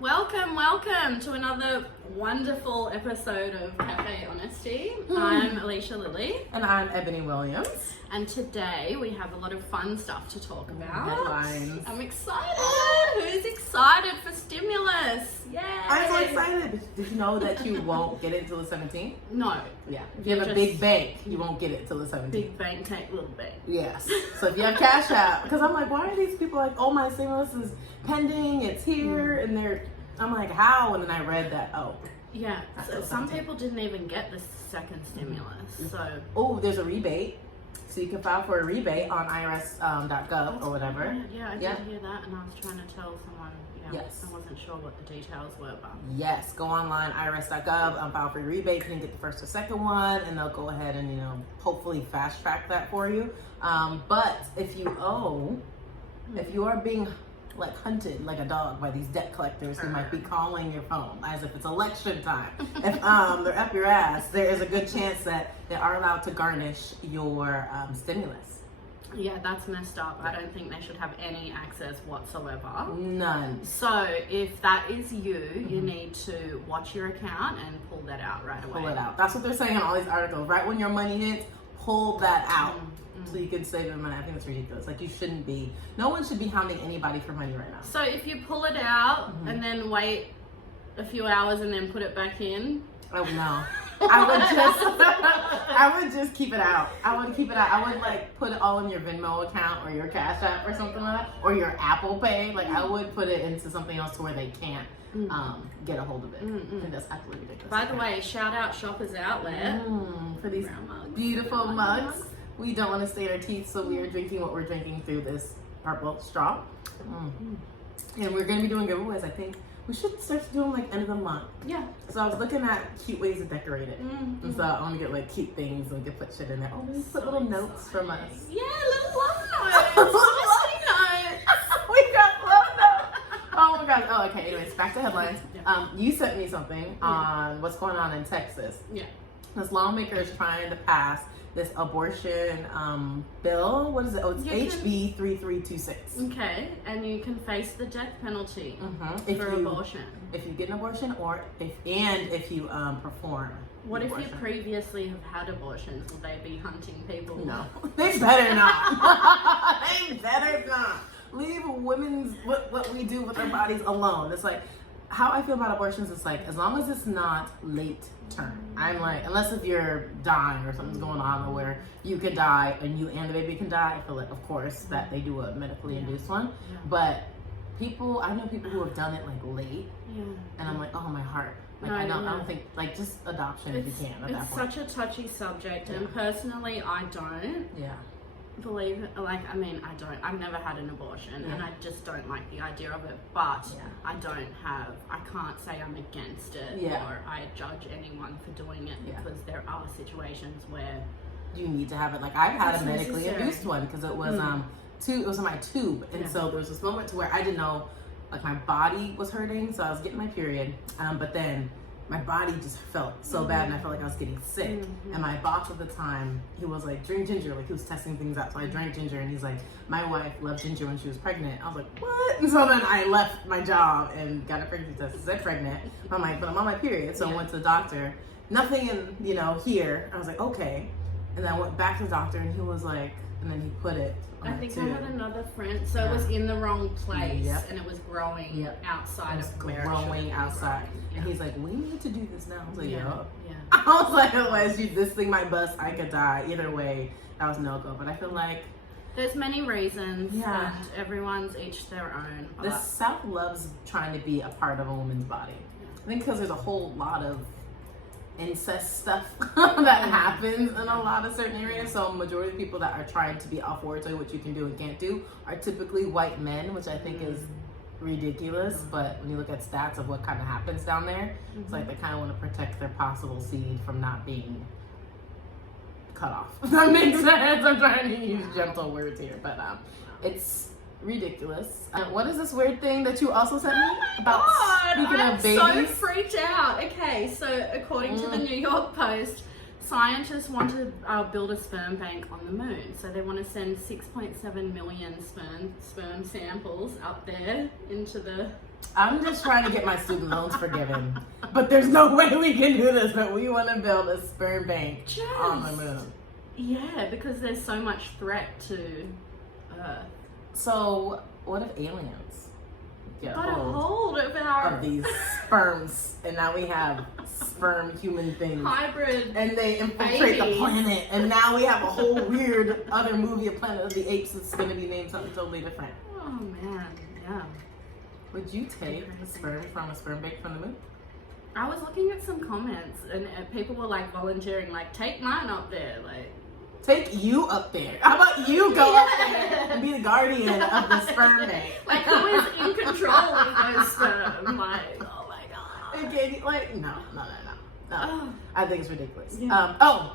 Welcome to another wonderful episode of Cafe Honesty. I'm Alicia Lilly. And I'm Ebony Williams. And today we have a lot of fun stuff to talk about. Headlines. I'm excited. Who's excited for stimulus? Yay! I'm so excited. Did you know that you won't get it until the 17th? No. Yeah. If you have a big bank, you won't get it till the 17th. Big bank take little bank. Yes. So if you have Cash App, because I'm like, why are these people like, oh, my stimulus is pending, it's here, and I'm like, how? And then I read that, Yeah, so some people didn't even get the second stimulus, so... Oh, there's a rebate. So you can file for a rebate on irs.gov or whatever. Yeah, I did hear that, and I was trying to tell someone, yes. I wasn't sure what the details were, but... Yes, go online, irs.gov, file for your rebate. You can get the first or second one, and they'll go ahead and, hopefully fast track that for you. But if you are being hunted like a dog by these debt collectors who might be calling your phone as if it's election time. If they're up your ass, there is a good chance that they are allowed to garnish your stimulus. Yeah, that's messed up. I don't think they should have any access whatsoever. None. So if that is you, you need to watch your account and pull that out right away. Pull it out. That's what they're saying in all these articles. Right when your money hits, pull that out. So you can save your money. I think that's ridiculous. No one should be hounding anybody for money right now. So if you pull it out and then wait a few hours and then put it back in. Oh no. I would just keep it out. I would put it all in your Venmo account or your Cash App or something like that. Or your Apple Pay. I would put it into something else to where they can't get a hold of it. I think that's absolutely ridiculous. By the way, shout out Shoppers Outlet for these beautiful mugs. We don't want to stain our teeth, so we are drinking what we're drinking through this purple straw. And we're going to be doing giveaways. I think we should start doing end of the month. Yeah. So I was looking at cute ways to decorate it. And so I want to get cute things and we can put shit in there. Oh, we put little notes from us. Yeah, little love notes. Notes. We got love notes. Oh my gosh. Oh, okay. Anyways, back to headlines. You sent me something on what's going on in Texas. Yeah. This lawmaker is trying to pass this abortion bill. What is it? Oh, it's HB 3326. Okay, and you can face the death penalty for abortion. If you get an abortion, or if you perform. What if you previously have had abortions? Will they be hunting people? No, they better not. They better not. Leave women's what we do with our bodies alone. It's how I feel about abortions is as long as it's not late term. I'm unless if you're dying or something's going on where you could die and you and the baby can die, I feel of course that they do a medically induced one. Yeah. But I know people who have done it late. Yeah. And I'm oh my heart. I don't think just adoption if you can at that point. It's such a touchy subject and personally I don't. Yeah. Believe it, I've never had an abortion and I just don't like the idea of it, but I can't say I'm against it or I judge anyone for doing it because there are situations where you need to have it. I've had a medically induced one because it was it was in my tube, and so there was this moment to where I didn't know my body was hurting, so I was getting my period, but then my body just felt so bad and I felt like I was getting sick. And my boss at the time, he was drink ginger, he was testing things out. So I drank ginger and he's my wife loved ginger when she was pregnant. I was what? And so then I left my job and got a pregnancy test. It said pregnant. I'm but I'm on my period. So I went to the doctor. Nothing in, here. I was okay. And then I went back to the doctor and he was and then he put it on I think I had another friend, so it was in the wrong place and it was growing outside of where growing outside. And he's we need to do this now. I was yeah. I was unless this thing might bust, I could die. Either way, that was no go. But I feel there's many reasons and everyone's each their own. The South loves trying to be a part of a woman's body. I think because there's a whole lot of incest stuff that happens in a lot of certain areas. So majority of people that are trying to be off word, tell you what you can do and can't do, are typically white men, which I think is ridiculous. But when you look at stats of what kind of happens down there, it's they kind of want to protect their possible seed from not being cut off. If that makes sense. I'm trying to use gentle words here, but it's ridiculous. What is this weird thing that you also sent me about speaking of babies? I'm so freaked out. Okay, so according to the New York Post, Scientists want to build a sperm bank on the moon. So they want to send 6.7 million sperm samples up there into the I'm just trying to get my student loans forgiven. But there's no way we can do this, but we want to build a sperm bank on the moon. Yeah, because there's so much threat to Earth. So, what if aliens get got a hold of these sperms, and now we have sperm human things, hybrid, and they infiltrate the planet, and now we have a whole weird other movie, a Planet of the Apes, that's going to be named something totally different. Oh man, yeah. Would you take a sperm from a sperm bank from the moon? I was looking at some comments, and people were like volunteering, like, take mine up there, like. Take you up there. How about you go up there and be the guardian of the sperm bank? Like, who is in control of those sperm? Like, oh my god. Okay, like, no. I think it's ridiculous. Yeah.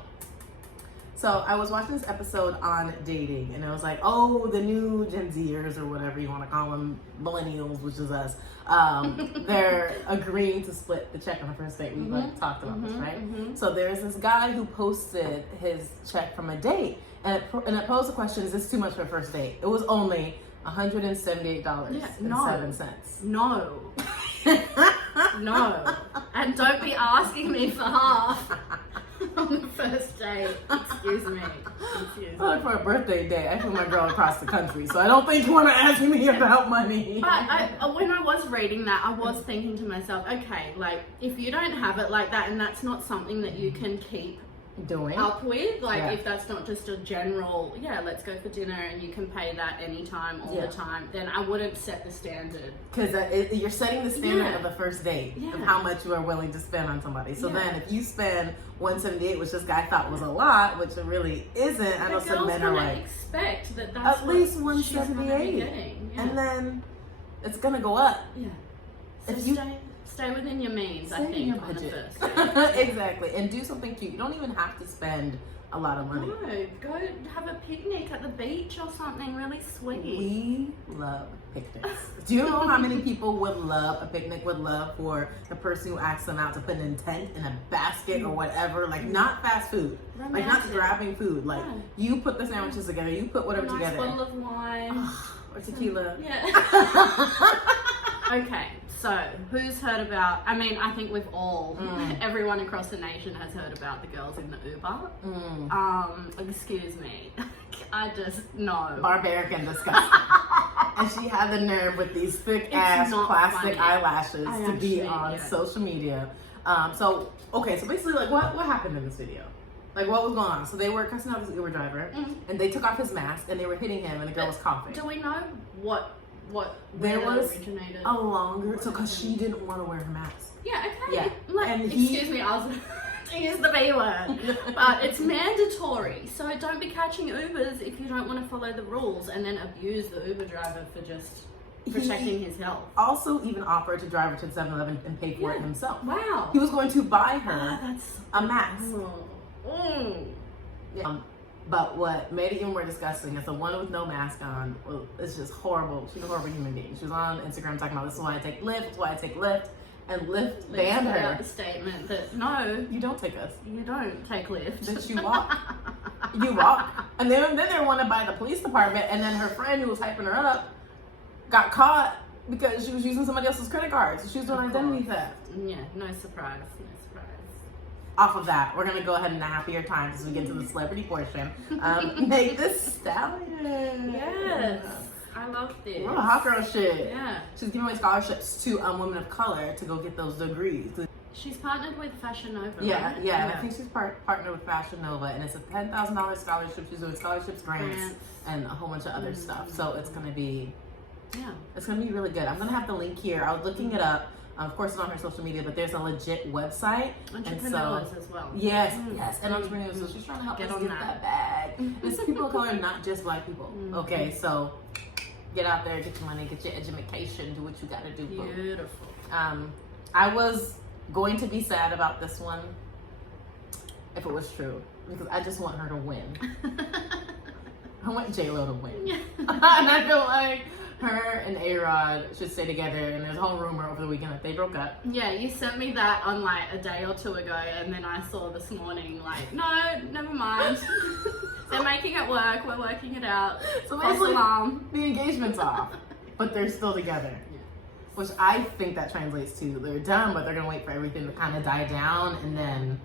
So I was watching this episode on dating, and it was like, oh, the new Gen Zers, or whatever you want to call them, millennials, which is us, they're agreeing to split the check on the first date. We talked about this, right? So there's this guy who posted his check from a date, and it posed the question, is this too much for a first date? It was only $178.07. No. No. And don't be asking me for half on the first date. Excuse me. Well, for a birthday date, I flew my girl across the country, so I don't think you want to ask me about money. But when I was reading that, I was thinking to myself, okay, like, if you don't have it like that, and that's not something that you can keep doing up with, like, if that's not just a general, let's go for dinner and you can pay that anytime, all the time, then I wouldn't set the standard. Because you're setting the standard of the first date of how much you are willing to spend on somebody. So then if you spend $178, which this guy thought was a lot, which it really isn't, I know some men are like, expect that's at least $178, and then it's gonna go up. Yeah. So if you stay within your means, I think, on the first date. Exactly, and do something cute. You don't even have to spend a lot of money. No, go have a picnic at the beach or something really sweet. We love picnics. Do you know how many people would love a picnic, would love for the person who asks them out to put an intent in a basket or whatever, like not fast food, like not grabbing food, like you put the sandwiches together, you put whatever together. A nice bottle of wine. Or tequila. Okay, so who's heard about, I mean, I think we've all, everyone across the nation has heard about the girls in the Uber. Excuse me. I just, no. Barbaric and disgusting. And she had the nerve with these thick ass plastic eyelashes to be on social media. So basically, like, what happened in this video? Like, what was going on? So they were cussing out this Uber driver, and they took off his mask, and they were hitting him, and the girl was coughing. Do we know what there was originated? a longer, so because she didn't want to wear her mask. Yeah, okay. Yeah. Like, and excuse me, I was to use the B word. But it's mandatory. So don't be catching Ubers if you don't want to follow the rules and then abuse the Uber driver for just protecting his health. Also even offered to drive her to 7-Eleven and pay for it himself. Wow. He was going to buy her a mask. But what made it even more disgusting is the one with no mask on. Well, it's just horrible. She's a horrible human being. She was on Instagram talking about, this is why I take Lyft, this is why I take Lyft. And Lyft banned her. The statement that, no. You don't take us. You don't take Lyft. That you walk. You walk. And then they were wanted by the police department, and then her friend who was hyping her up got caught because she was using somebody else's credit card. So she was doing identity theft. Yeah, no surprise. Off of that, we're gonna go ahead and happier times as we get to the celebrity portion. Make this stallion. Yes, I love this. What a hot girl shit. Yeah. She's giving away scholarships to women of color to go get those degrees. She's partnered with Fashion Nova. Yeah. I think she's partnered with Fashion Nova, and it's a $10,000 scholarship. She's doing scholarships, grants, and a whole bunch of other stuff. So it's gonna be, it's gonna be really good. I'm gonna have the link here. I was looking it up. Of course, it's on her social media, but there's a legit website. Entrepreneurs as well. Yes, and entrepreneurs. So she's trying to help us get that bag. It's people of color, not just black people. Okay, so get out there, get your money, get your education, do what you gotta do. Beautiful. I was going to be sad about this one if it was true, because I just want her to win. I want J-Lo to win. And I feel like her and A-Rod should stay together, and there's a whole rumor over the weekend that they broke up. Yeah, you sent me that on like a day or two ago, and then I saw this morning like, no, never mind. They're making it work, we're working it out. So basically, the engagement's off, but they're still together. which I think that translates to they're done, but they're gonna wait for everything to kind of die down, and then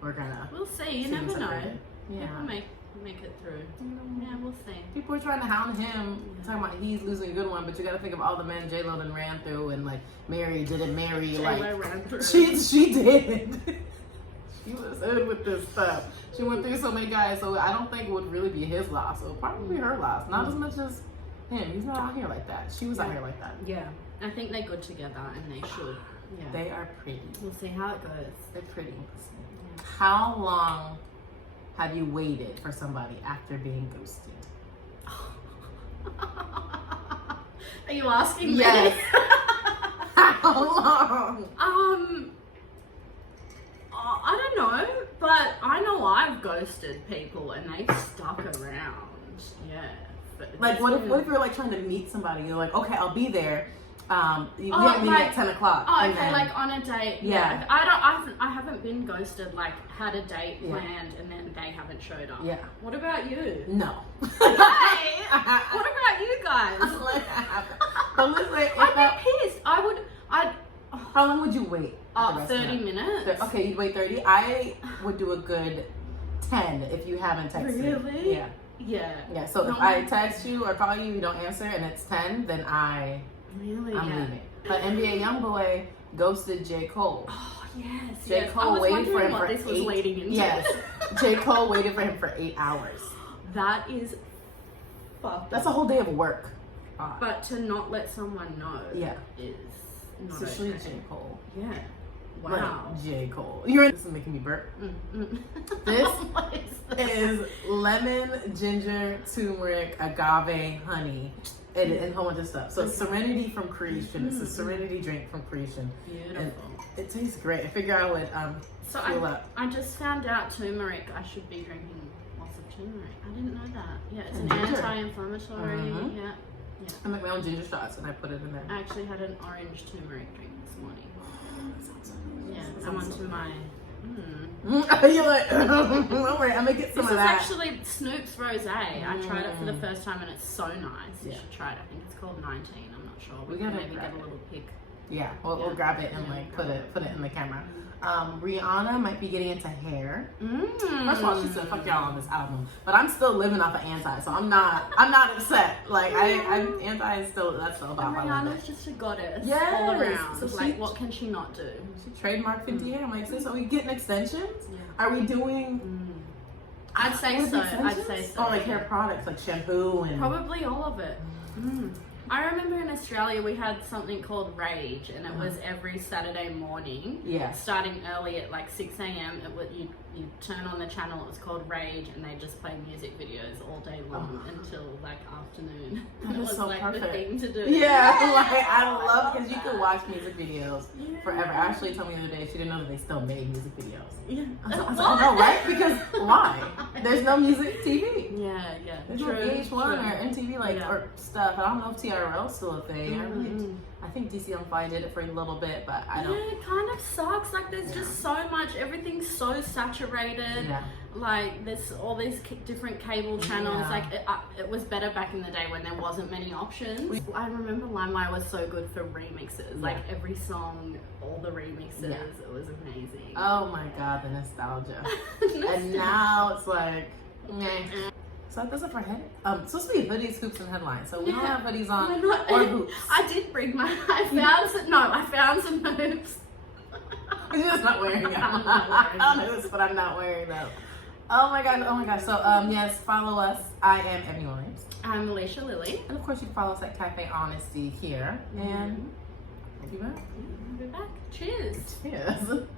we're gonna. We'll see. You never know. Yeah. People make it through. Yeah, we'll see. People are trying to hound him, talking about he's losing a good one, but you got to think of all the men J-Lo done ran through, and like Mary didn't marry. J-Lo like ran through. She did. She was in with this stuff. She went through so many guys, so I don't think it would really be his loss. It would probably be her loss, not as much as him. He's not out here like that. She was out here like that. Yeah, I think they're good together, and they should. Yeah, they are pretty. We'll see how it goes. They're pretty. Yeah. How long have you waited for somebody after being ghosted? Are you asking me? Yes. How long? I don't know, but I know I've ghosted people and they've stuck around. Yeah. Like, what if you're like trying to meet somebody? You're like, okay, I'll be there. You get me at 10 o'clock. Oh, okay, like on a date. Yeah. I haven't been ghosted, like had a date planned and then they havenven't showed up. Yeah. What about you? No. Okay. What about you guys? But listen, I'd be pissed. How long would you wait? 30 minutes. Okay, you'd wait 30. I would do a good 10 if you haven't texted. Really? Yeah. Yeah. Yeah. So if I text you or call you, you don't answer, and it's 10, then I'm leaving. But NBA YoungBoy ghosted J. Cole. Oh yes. J. Cole waited for him for this was 8. Leading into. Yes. J. Cole waited for him for 8 hours. That is fucked. That's a whole day of work. But to not let someone know. Yeah. Is not especially okay. J. Cole. Yeah. Wow. Like J. Cole. This is making me burp. This is lemon, ginger, turmeric, agave, honey, and a whole bunch of stuff. So it's Serenity from Creation. It's a Serenity drink from Creation. Beautiful. And it tastes great. I figure I would fuel up. I just found out turmeric. I should be drinking lots of turmeric. I didn't know that. Yeah, it's an anti-inflammatory. Yeah. I make my own ginger shots and I put it in there. I actually had an orange turmeric drink this morning. Yeah, I'm onto my. You're like, don't worry, I'm gonna get some of that. This is actually Snoop's Rosé. I tried it for the first time and it's so nice. You should try it. I think it's called 19. I'm not sure. We can maybe get a little pic. Yeah, we'll grab it and like put it in the camera. Rihanna might be getting into hair. First of all, she said fuck y'all on this album, but I'm still living off of anti, so I'm not upset. Like I'm anti still. That's still about. Rihanna's just a goddess. Yes. All around. So like what can she not do? She trademarked 50 hair. I'm like, sis, are we getting extensions? Yeah. Are we doing? I'd say so. I'd say so. Or like hair products, like shampoo and probably all of it. I remember in Australia we had something called Rage, and it was every Saturday morning. Yeah. Starting early at like 6 a.m. You turn on the channel. It was called Rage, and they just play music videos all day long until like afternoon. That was so like perfect. The thing to do. Yeah, like I love because you can watch music videos forever. Ashley told me the other day she didn't know that they still made music videos. Yeah. I was like, I know, right? Because why? There's no music TV. Yeah. There's no VH1 or MTV or stuff. I don't know if TRL's still a thing. I think DC on Fly did it for a little bit, but I don't. Yeah, it kind of sucks. Like there's just so much. Everything's so saturated. Yeah. Like there's all these different cable channels. Yeah. Like it was better back in the day when there wasn't many options. I remember LimeWire was so good for remixes. Yeah. Like every song, all the remixes. Yeah. It was amazing. Oh my god, the nostalgia. And now it's like, meh. So that's it for head. Supposed to be hoodies, hoops, and headlines. So we don't have hoodies on or hoops. I did bring my. I found some hoops. You're just not wearing them. I don't know this, but I'm not wearing them. Oh my gosh. So yes, follow us. I am Ebony Williams. I'm Alicia Lilly. And of course you can follow us at Cafe Honesty here. And we'll be back. We'll be back. Cheers. Cheers.